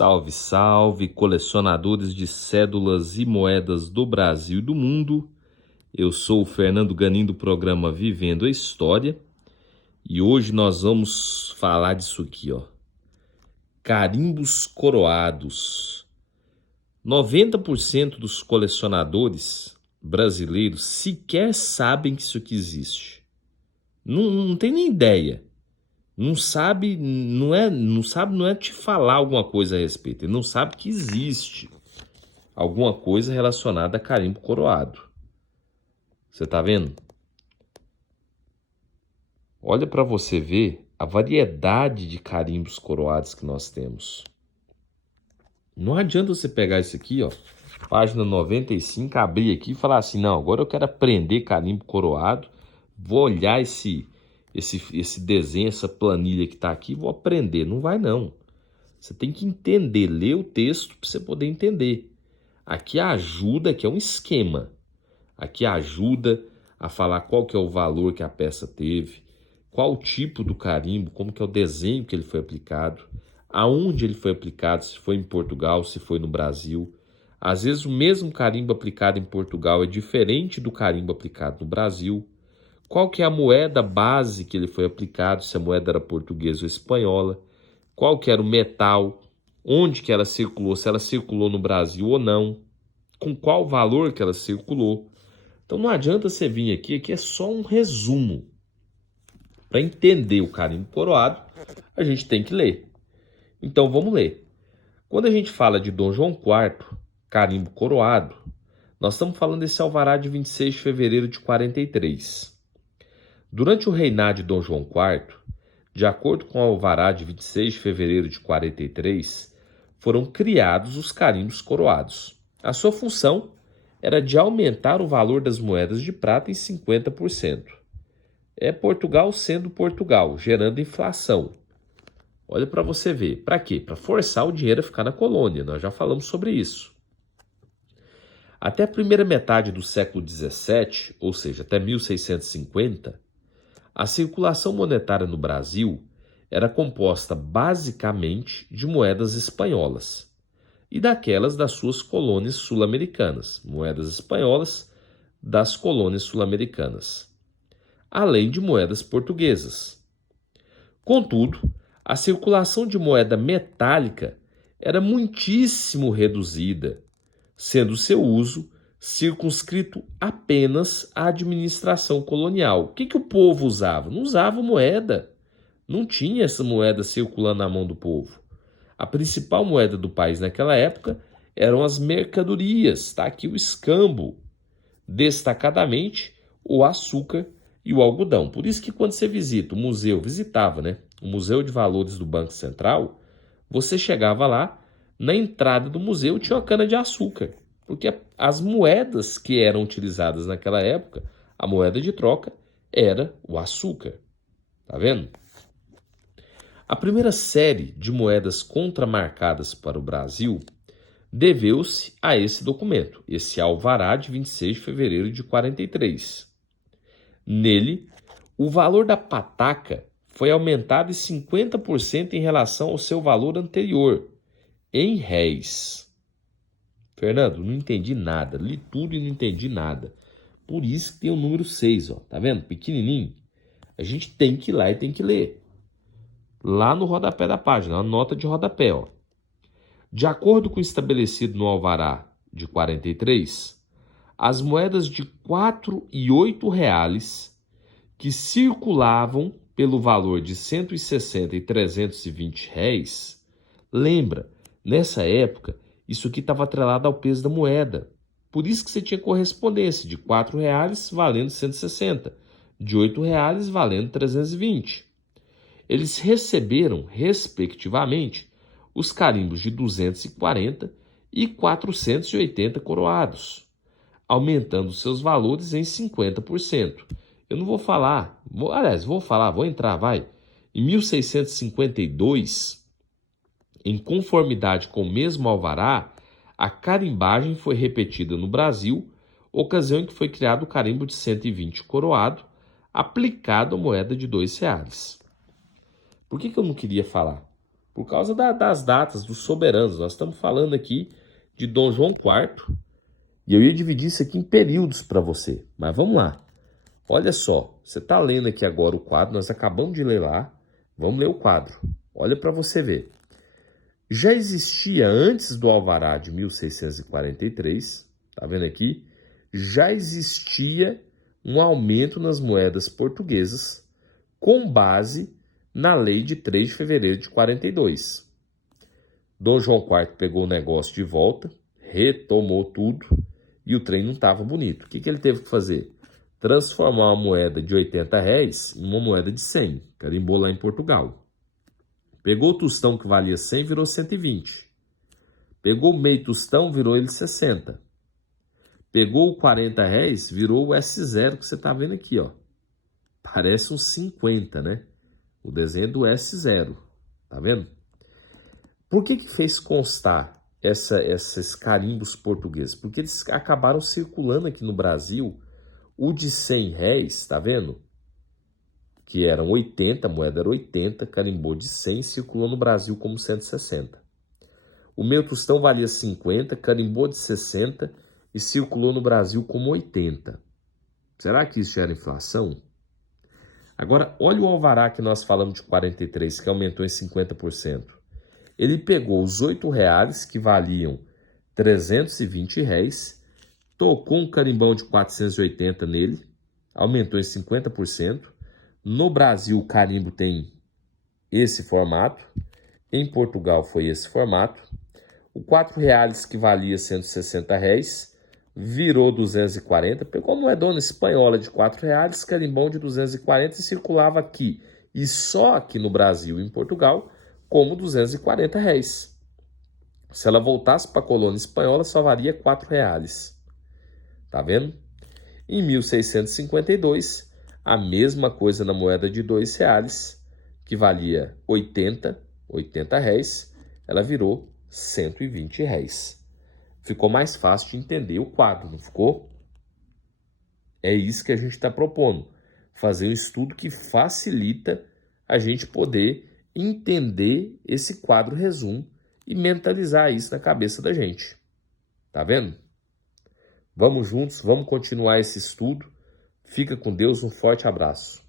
Salve, salve, colecionadores de cédulas e moedas do Brasil e do mundo. Eu sou o Fernando Ganin do programa Vivendo a História e hoje nós vamos falar disso aqui, ó. Carimbos coroados. 90% dos colecionadores brasileiros sequer sabem que isso aqui existe. Não tem nem ideia. Não sabe, não é te falar alguma coisa a respeito. Ele não sabe que existe alguma coisa relacionada a carimbo coroado. Você tá vendo? Olha para você ver a variedade de carimbos coroados que nós temos. Não adianta você pegar isso aqui, ó, página 95, abrir aqui e falar assim, não, agora eu quero aprender carimbo coroado, vou olhar esse desenho, essa planilha que está aqui, vou aprender. Não vai, não. Você tem que entender, ler o texto para você poder entender. Aqui ajuda, que é um esquema. Aqui ajuda a falar qual que é o valor que a peça teve, qual o tipo do carimbo, como que é o desenho que ele foi aplicado, aonde ele foi aplicado, se foi em Portugal, se foi no Brasil. Às vezes o mesmo carimbo aplicado em Portugal é diferente do carimbo aplicado no Brasil. Qual que é a moeda base que ele foi aplicado, se a moeda era portuguesa ou espanhola, qual que era o metal, onde que ela circulou, se ela circulou no Brasil ou não, com qual valor que ela circulou. Então não adianta você vir aqui é só um resumo. Para entender o carimbo coroado, a gente tem que ler. Então vamos ler. Quando a gente fala de Dom João IV, carimbo coroado, nós estamos falando desse alvará de 26 de fevereiro de 43. Durante o reinado de Dom João IV, de acordo com o alvará de 26 de fevereiro de 43, foram criados os carimbos coroados. A sua função era de aumentar o valor das moedas de prata em 50%. É Portugal sendo Portugal, gerando inflação. Olha para você ver. Para quê? Para forçar o dinheiro a ficar na colônia. Nós já falamos sobre isso. Até a primeira metade do século XVII, ou seja, até 1650, a circulação monetária no Brasil era composta basicamente de moedas espanholas e daquelas das suas colônias sul-americanas, moedas espanholas das colônias sul-americanas, além de moedas portuguesas. Contudo, a circulação de moeda metálica era muitíssimo reduzida, sendo seu uso circunscrito apenas à administração colonial. O que o povo usava? Não usava moeda. Não tinha essa moeda circulando na mão do povo. A principal moeda do país naquela época eram as mercadorias. Está aqui o escambo. Destacadamente, o açúcar e o algodão. Por isso que quando você visita o museu, visitava, né? O Museu de Valores do Banco Central, você chegava lá, na entrada do museu tinha uma cana de açúcar. Porque as moedas que eram utilizadas naquela época, a moeda de troca, era o açúcar. Tá vendo? A primeira série de moedas contramarcadas para o Brasil deveu-se a esse documento, esse alvará de 26 de fevereiro de 43. Nele, o valor da pataca foi aumentado em 50% em relação ao seu valor anterior, em réis. Fernando, não entendi nada. Li tudo e não entendi nada. Por isso que tem o número 6, ó. Tá vendo? Pequenininho. A gente tem que ir lá e tem que ler. Lá no rodapé da página, a nota de rodapé, ó. De acordo com o estabelecido no alvará de 43, as moedas de 4 e 8 reais que circulavam pelo valor de 160 e 320 réis, lembra, nessa época, isso aqui estava atrelado ao peso da moeda. Por isso que você tinha correspondência de 4 reais valendo 160, de 8 reais valendo 320. Eles receberam, respectivamente, os carimbos de 240 e 480 coroados, aumentando seus valores em 50%. Eu não vou falar, vou entrar, vai. Em 1652, em conformidade com o mesmo alvará, a carimbagem foi repetida no Brasil, ocasião em que foi criado o carimbo de 120 coroado, aplicado à moeda de 2 reais. Por que eu não queria falar? Por causa das datas dos soberanos. Nós estamos falando aqui de Dom João IV. E eu ia dividir isso aqui em períodos para você. Mas vamos lá. Olha só. Você está lendo aqui agora o quadro. Nós acabamos de ler lá. Vamos ler o quadro. Olha para você ver. Já existia antes do Alvará de 1643. Tá vendo aqui? Já existia um aumento nas moedas portuguesas com base na lei de 3 de fevereiro de 42. Dom João IV pegou o negócio de volta, retomou tudo e o trem não estava bonito. O que ele teve que fazer? Transformar uma moeda de 80 réis em uma moeda de 100, carimbou lá em Portugal. Pegou o tostão que valia 100, virou 120. Pegou meio tostão, virou ele 60. Pegou o 40 réis, virou o S0 que você está vendo aqui, ó. Parece um 50, né? O desenho do S0, tá vendo? Por que fez constar esses carimbos portugueses? Porque eles acabaram circulando aqui no Brasil o de 100 réis, tá vendo? Que eram 80, a moeda era 80, carimbou de 100, circulou no Brasil como 160. O meu tostão valia 50, carimbou de 60 e circulou no Brasil como 80. Será que isso era inflação? Agora, olha o alvará que nós falamos de 43, que aumentou em 50%. Ele pegou os 8 reais, que valiam 320 réis, tocou um carimbão de 480 nele, aumentou em 50%. No Brasil, o carimbo tem esse formato. Em Portugal foi esse formato. O 4 reais, que valia 160 réis, virou 240. Pegou uma moedona espanhola de 4 reais, carimbão de 240 e circulava aqui. E só aqui no Brasil e em Portugal, como 240 réis. Se ela voltasse para a colônia espanhola, só valia 4 reais. Tá vendo? Em 1652, a mesma coisa na moeda de 2 reais, que valia 80 réis, ela virou 120 réis. Ficou mais fácil de entender o quadro, não ficou? É isso que a gente está propondo. Fazer um estudo que facilita a gente poder entender esse quadro resumo e mentalizar isso na cabeça da gente. Tá vendo? Vamos juntos, vamos continuar esse estudo. Fica com Deus, um forte abraço.